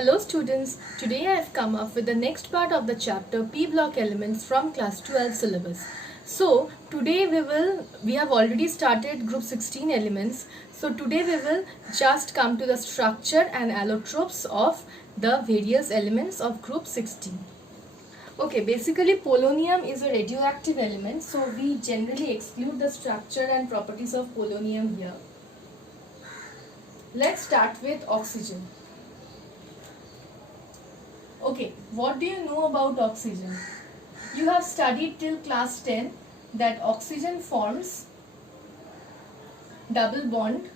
Hello students, today I have come up with the next part of the chapter P block elements from class 12 syllabus. So today we have already started group 16 elements. So today we will just come to the structure and allotropes of the various elements of group 16. Okay, basically polonium is a radioactive element, so we generally exclude the structure and properties of polonium here. Let's start with oxygen. Okay, what do you know about oxygen? You have studied till class 10 that oxygen forms double bond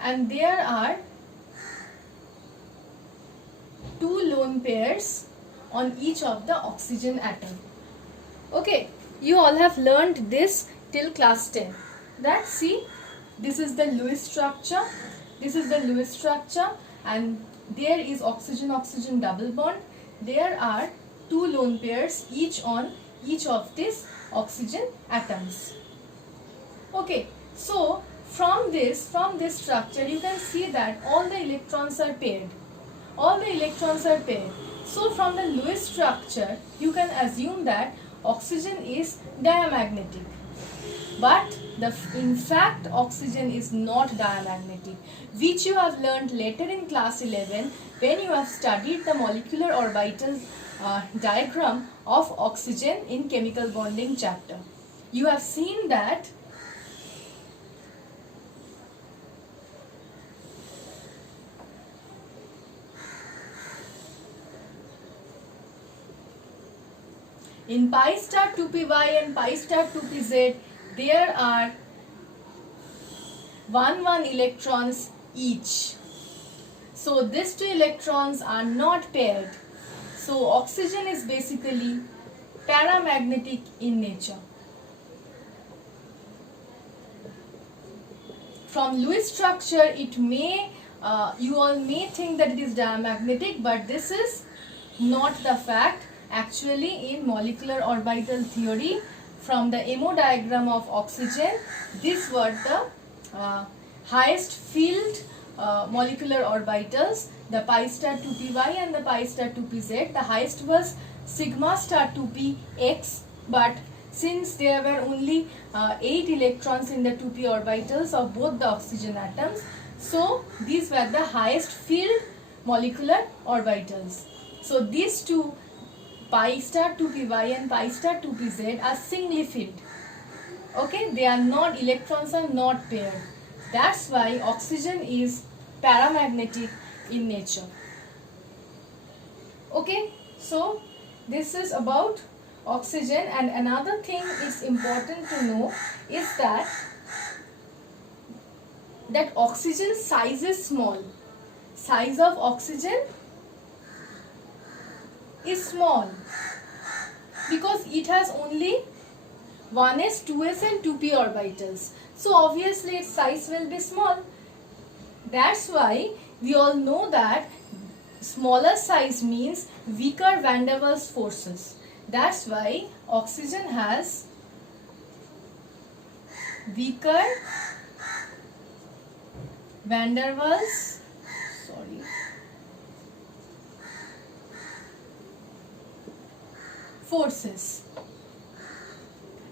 and there are two lone pairs on each of the oxygen atom. Okay, you all have learned this till class 10. That see, this is the Lewis structure, and there is oxygen-oxygen double bond. There are two lone pairs each on each of these oxygen atoms. Okay, so from this structure you can see that all the electrons are paired. So from the Lewis structure you can assume that oxygen is diamagnetic. But in fact oxygen is not diamagnetic, which you have learned later in class 11 when you have studied the molecular orbital diagram of oxygen in chemical bonding chapter. You have seen that in pi star 2py and pi star 2pz there are 1 electrons each. So these two electrons are not paired. So oxygen is basically paramagnetic in nature. From Lewis structure it may you all may think that it is diamagnetic, but this is not the fact. Actually in molecular orbital theory, from the MO diagram of oxygen, these were the highest filled molecular orbitals, the pi star 2py and the pi star 2pz. The highest was sigma star 2px, but since there were only 8 electrons in the 2p orbitals of both the oxygen atoms, so these were the highest filled molecular orbitals. So these two, pi star 2py and pi star 2pz, are singly filled. Okay, they are not, electrons are not paired. That's why oxygen is paramagnetic in nature. Okay, so this is about oxygen. And another thing is important to know is that oxygen size is small. Size of oxygen is small because it has only 1s, 2s and 2p orbitals. So obviously its size will be small. That's why we all know that smaller size means weaker van der Waals forces. That's why oxygen has weaker van der Waals forces.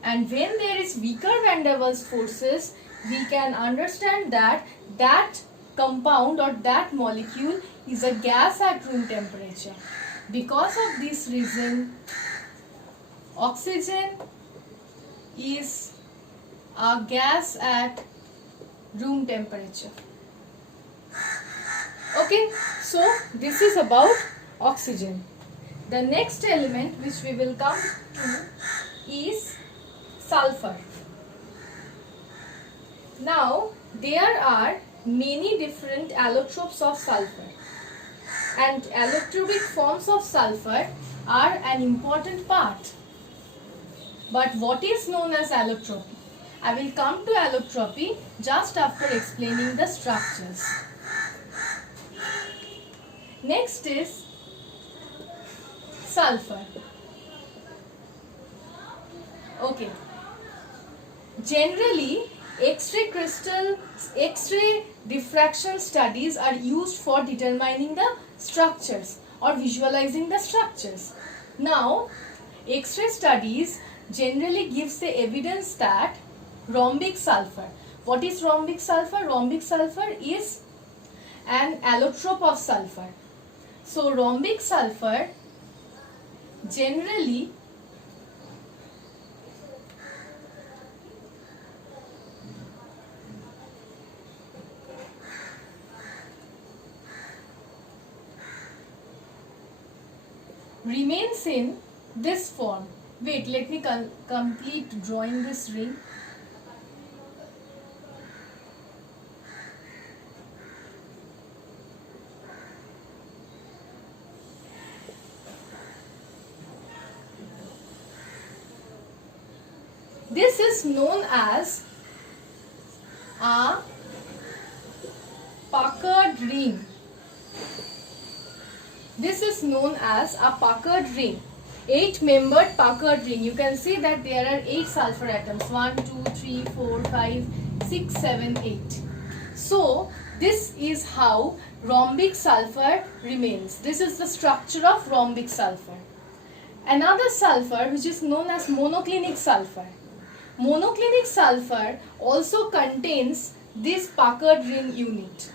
And when there is weaker van der Waals forces, we can understand that compound or that molecule is a gas at room temperature. Because of this reason, oxygen is a gas at room temperature. Okay, so this is about oxygen. The next element which we will come to is sulfur. Now there are many different allotropes of sulfur, and allotropic forms of sulfur are an important part. But what is known as allotropy? I will come to allotropy just after explaining the structures. Next is sulfur. Okay. Generally, X-ray diffraction studies are used for determining the structures or visualizing the structures. Now, X-ray studies generally gives the evidence that rhombic sulfur. What is rhombic sulfur? Rhombic sulfur is an allotrope of sulfur. So, rhombic sulfur generally remains in this form. Wait, let me complete drawing this ring. This is known as a puckered ring. This is known as a puckered ring. 8-membered puckered ring. You can see that there are 8 sulfur atoms. 1, 2, 3, 4, 5, 6, 7, 8. So, this is how rhombic sulfur remains. This is the structure of rhombic sulfur. Another sulfur which is known as monoclinic sulfur. Monoclinic sulfur also contains this puckered ring unit.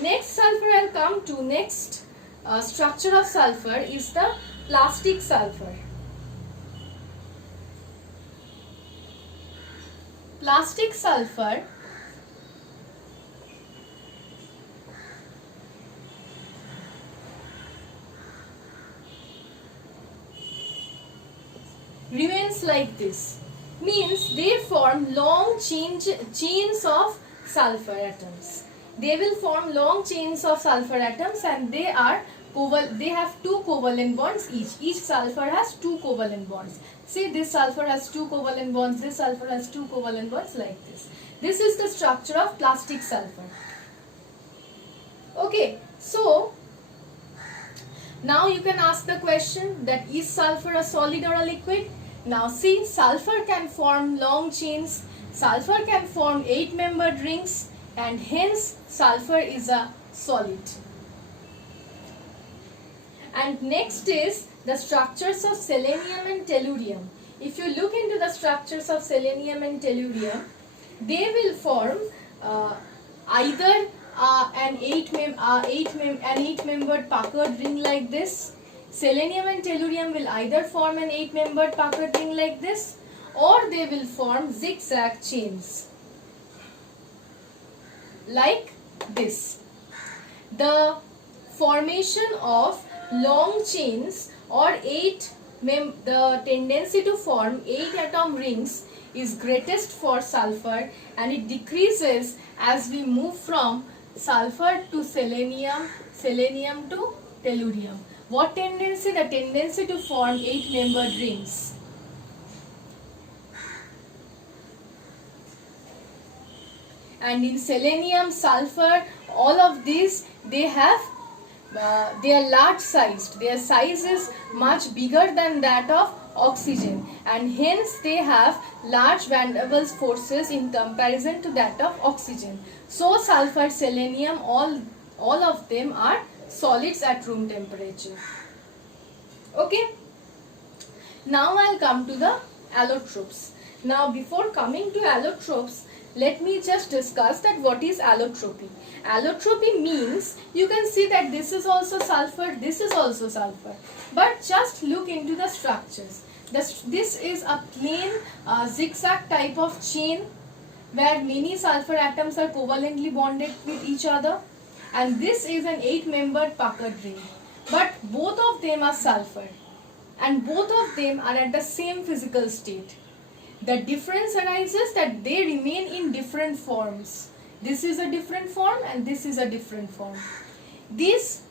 Next sulfur I'll come to. Next structure of sulfur is the plastic sulfur. Plastic sulfur remains like this. Means they form long chains of sulfur atoms. They will form long chains of sulfur atoms and they have 2 covalent bonds each. Each sulfur has 2 covalent bonds. See, this sulfur has 2 covalent bonds, this sulfur has 2 covalent bonds like this. This is the structure of plastic sulfur. Okay, so now you can ask the question that is sulfur a solid or a liquid? Now see, sulfur can form long chains, sulfur can form 8-membered rings, and hence sulfur is a solid. And next is the structures of selenium and tellurium. If you look into the structures of selenium and tellurium, they will form either an 8-membered puckered ring like this. Selenium and tellurium will either form an 8-membered puckered ring like this, or they will form zigzag chains like this. The formation of long chains or the tendency to form 8-atom rings is greatest for sulfur, and it decreases as we move from sulfur to selenium, selenium to tellurium. What tendency? The tendency to form 8-membered rings. And in selenium, sulfur, all of these, they are large sized. Their size is much bigger than that of oxygen, and hence they have large van der Waals forces in comparison to that of oxygen. So sulfur, selenium, all of them are solids at room temperature. Okay. Now I'll come to the allotropes. Now before coming to allotropes, let me just discuss that what is allotropy. Allotropy means you can see that this is also sulfur, this is also sulfur. But just look into the structures. This is a plain zigzag type of chain where many sulfur atoms are covalently bonded with each other. And this is an 8-membered puckered ring. But both of them are sulfur. And both of them are at the same physical state. The difference arises that they remain in different forms. This is a different form and this is a different form. This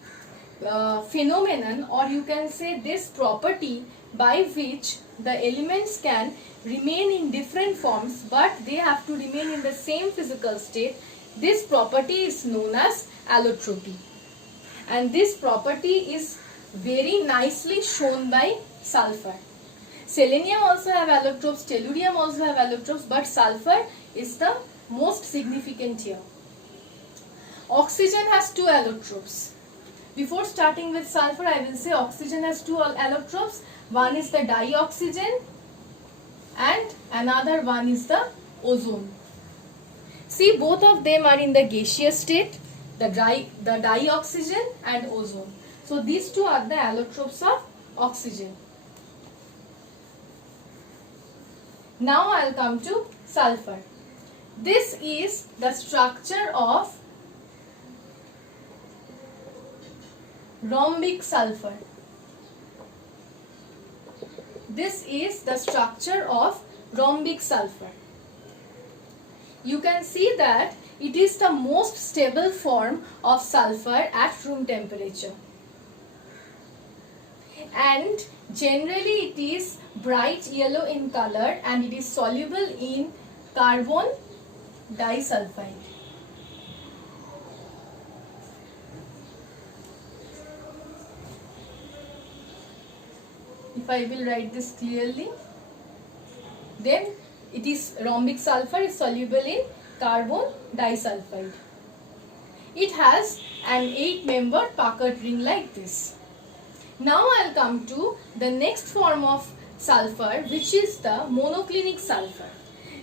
phenomenon, or you can say this property by which the elements can remain in different forms but they have to remain in the same physical state, this property is known as allotropy. And this property is very nicely shown by sulfur. Selenium also have allotropes, tellurium also have allotropes, but sulfur is the most significant here. Oxygen has 2 allotropes. Before starting with sulfur, I will say oxygen has 2 allotropes. One is the dioxygen and another one is the ozone. See, both of them are in the gaseous state, the dioxygen and ozone. So these two are the allotropes of oxygen. Now I will come to sulfur. This is the structure of rhombic sulfur. This is the structure of rhombic sulfur. You can see that it is the most stable form of sulfur at room temperature. And generally it is bright yellow in color and it is soluble in carbon disulfide. If I will write this clearly, then it is rhombic sulfur is soluble in carbon disulfide. It has an 8-membered Packard ring like this. Now I will come to the next form of sulfur, which is the monoclinic sulfur.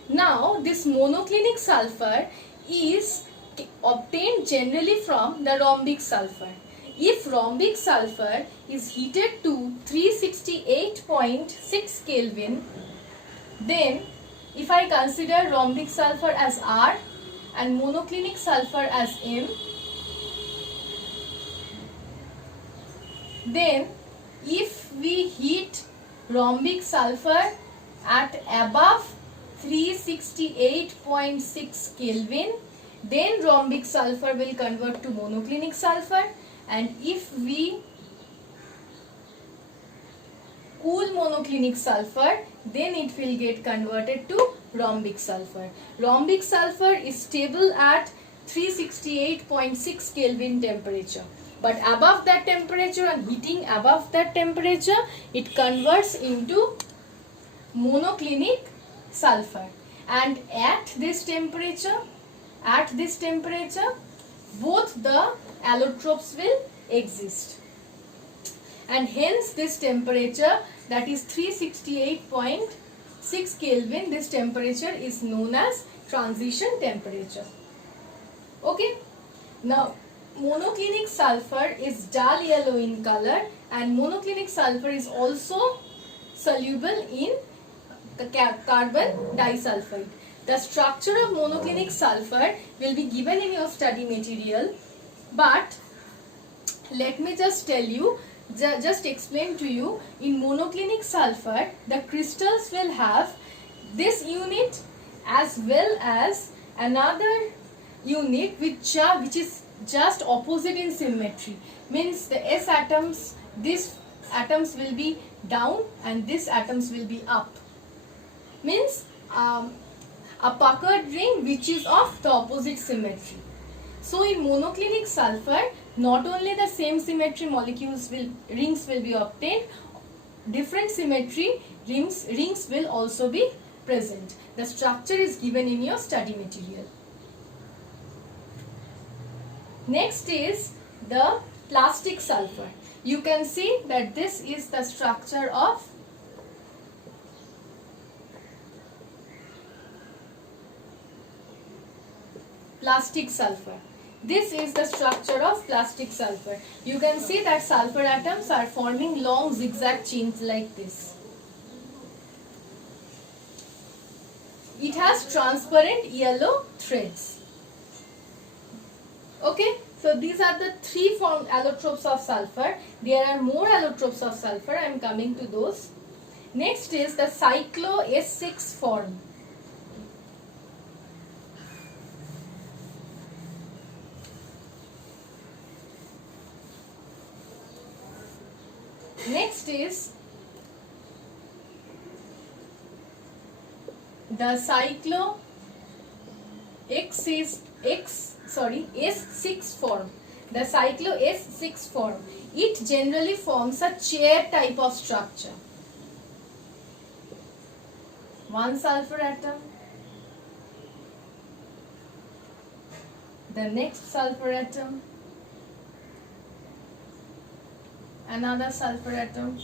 Now this monoclinic sulfur is obtained generally from the rhombic sulfur. If rhombic sulfur is heated to 368.6 Kelvin, then if I consider rhombic sulfur as R and monoclinic sulfur as M, then if we heat rhombic sulfur at above 368.6 Kelvin, then rhombic sulfur will convert to monoclinic sulfur, and if we cool monoclinic sulfur, then it will get converted to rhombic sulfur. Rhombic sulfur is stable at 368.6 Kelvin temperature. But above that temperature and heating above that temperature, it converts into monoclinic sulfur. And at this temperature, both the allotropes will exist. And hence this temperature, that is 368.6 Kelvin, this temperature is known as transition temperature. Okay. Now monoclinic sulfur is dull yellow in color and monoclinic sulfur is also soluble in the carbon disulfide. The structure of monoclinic sulfur will be given in your study material, but let me just tell you, just explain to you, in monoclinic sulfur the crystals will have this unit as well as another unit which is just opposite in symmetry. Means the S atoms, these atoms will be down and these atoms will be up. Means a Packard ring which is of the opposite symmetry. So in monoclinic sulfur, not only the same symmetry rings will be obtained, different symmetry rings will also be present. The structure is given in your study material. Next is the plastic sulfur. You can see that this is the structure of plastic sulfur. This is the structure of plastic sulfur. You can see that sulfur atoms are forming long zigzag chains like this. It has transparent yellow threads. Okay, so these are the 3 allotropes of sulfur. There are more allotropes of sulfur. I am coming to those. Next is the cyclo S6 form. Next is the cyclo S6 form. The cyclo S6 form. It generally forms a chair type of structure. one sulfur atom, the next sulfur atom, another sulfur atom.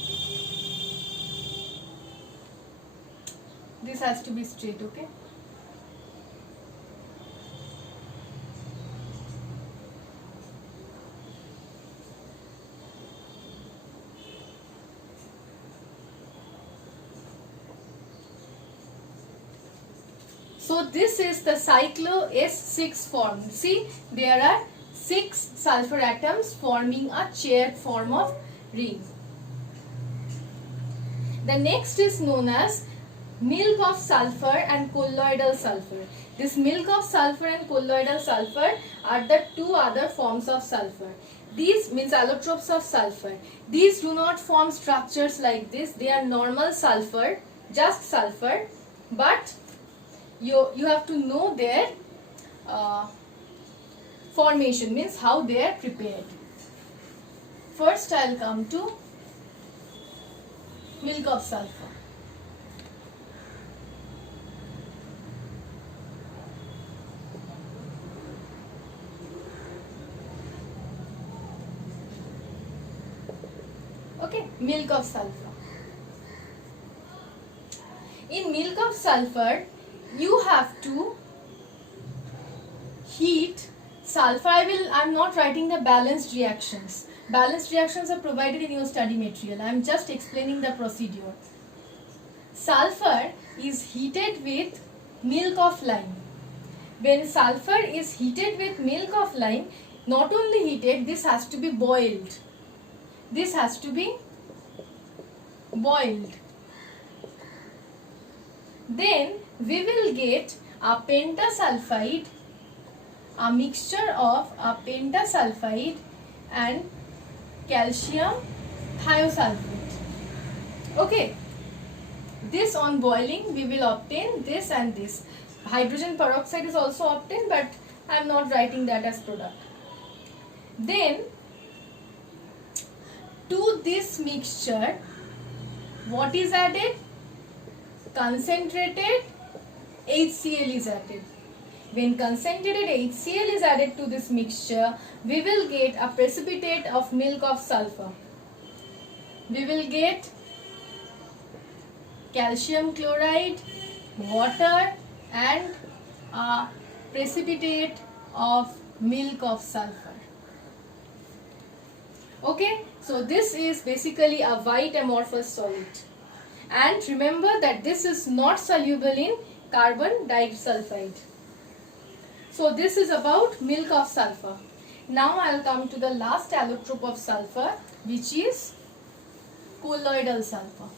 This has to be straight, okay? So this is the cyclo S6 form. See, there are 6 sulfur atoms forming a chaired form of ring. The next is known as milk of sulfur and colloidal sulfur. This milk of sulfur and colloidal sulfur are the two other forms of sulfur. These means allotropes of sulfur. These do not form structures like this. They are normal sulfur, just sulfur, but you have to know their formation, means how they are prepared. First I'll come to milk of sulfur. Okay, milk of sulfur. In milk of sulfur, you have to heat sulfur. I'm not writing the balanced reactions. Balanced reactions are provided in your study material. I am just explaining the procedure. Sulfur is heated with milk of lime. When sulfur is heated with milk of lime, not only heated, this has to be boiled. This has to be boiled. Then we will get a pentasulfide, a mixture of a pentasulfide and calcium thiosulfate. Okay, this on boiling we will obtain this and this. Hydrogen peroxide is also obtained, but I am not writing that as product. Then to this mixture, what is added? Concentrated HCl is added. When concentrated HCl is added to this mixture, we will get a precipitate of milk of sulfur. We will get calcium chloride, water and a precipitate of milk of sulfur. Okay, so this is basically a white amorphous solid. And remember that this is not soluble in carbon disulfide. So this is about milk of sulfur. Now I will come to the last allotrope of sulfur, which is colloidal sulfur.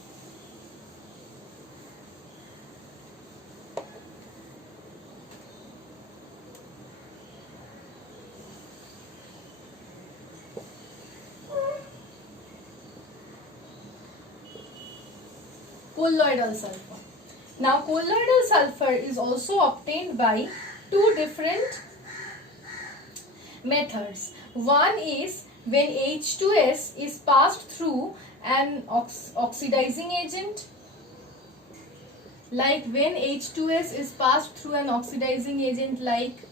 Colloidal sulfur. Now colloidal sulfur is also obtained by two different methods. One is when H2S is passed through an oxidizing agent, like when H2S is passed through an oxidizing agent like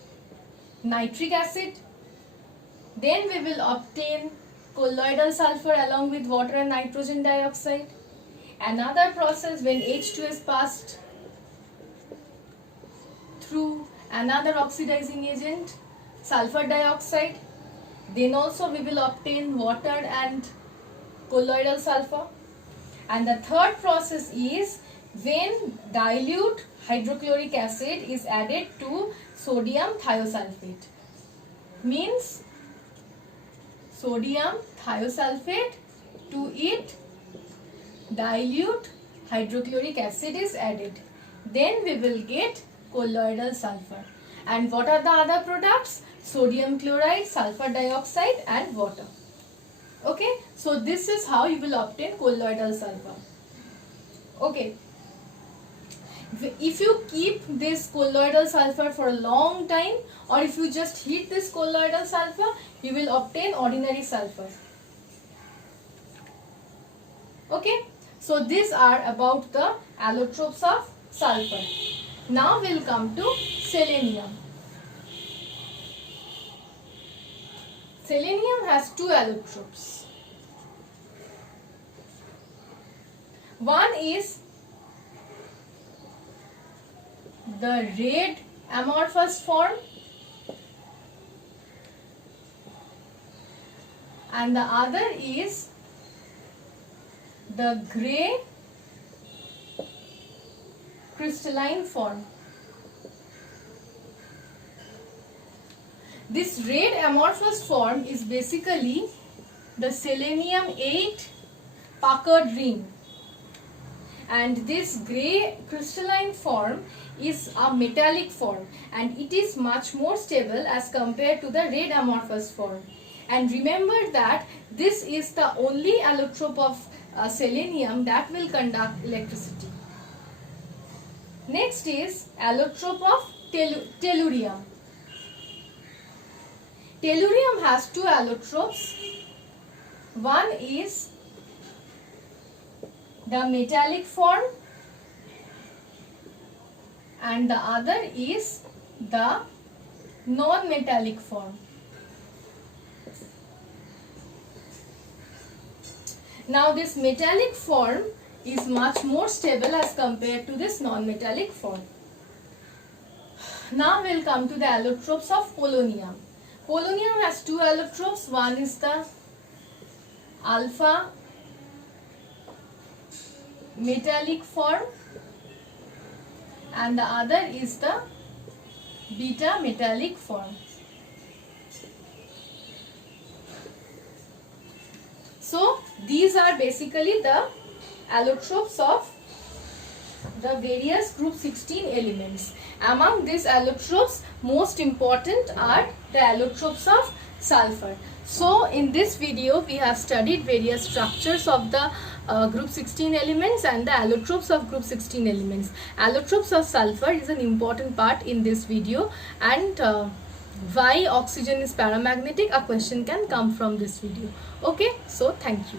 nitric acid, then we will obtain colloidal sulfur along with water and nitrogen dioxide. Another process when H2 is passed through another oxidizing agent, sulfur dioxide, then also we will obtain water and colloidal sulfur. And the third process is when dilute hydrochloric acid is added to sodium thiosulfate. Means sodium thiosulfate, to it dilute hydrochloric acid is added. Then we will get colloidal sulfur. And what are the other products? Sodium chloride, sulfur dioxide and water. Okay, so this is how you will obtain colloidal sulfur. Okay, if you keep this colloidal sulfur for a long time, or if you just heat this colloidal sulfur, you will obtain ordinary sulfur. Okay, so these are about the allotropes of sulfur. Now we'll come to selenium. Selenium has two allotropes. One is the red amorphous form and the other is the grey crystalline form. This red amorphous form is basically the selenium 8 puckered ring, and this grey crystalline form is a metallic form, and it is much more stable as compared to the red amorphous form. And remember that this is the only allotrope of selenium that will conduct electricity. Next is allotrope of tellurium. Tellurium has two allotropes. One is the metallic form and the other is the non-metallic form. Now this metallic form is much more stable as compared to this non-metallic form. Now we'll come to the allotropes of polonium. Polonium has two allotropes. One is the alpha metallic form and the other is the beta metallic form. So these are basically the allotropes of the various group 16 elements. Among these allotropes, most important are the allotropes of sulfur. So in this video we have studied various structures of the group 16 elements and the allotropes of group 16 elements. Allotropes of sulfur is an important part in this video, and why oxygen is paramagnetic, a question can come from this video. Okay, so thank you.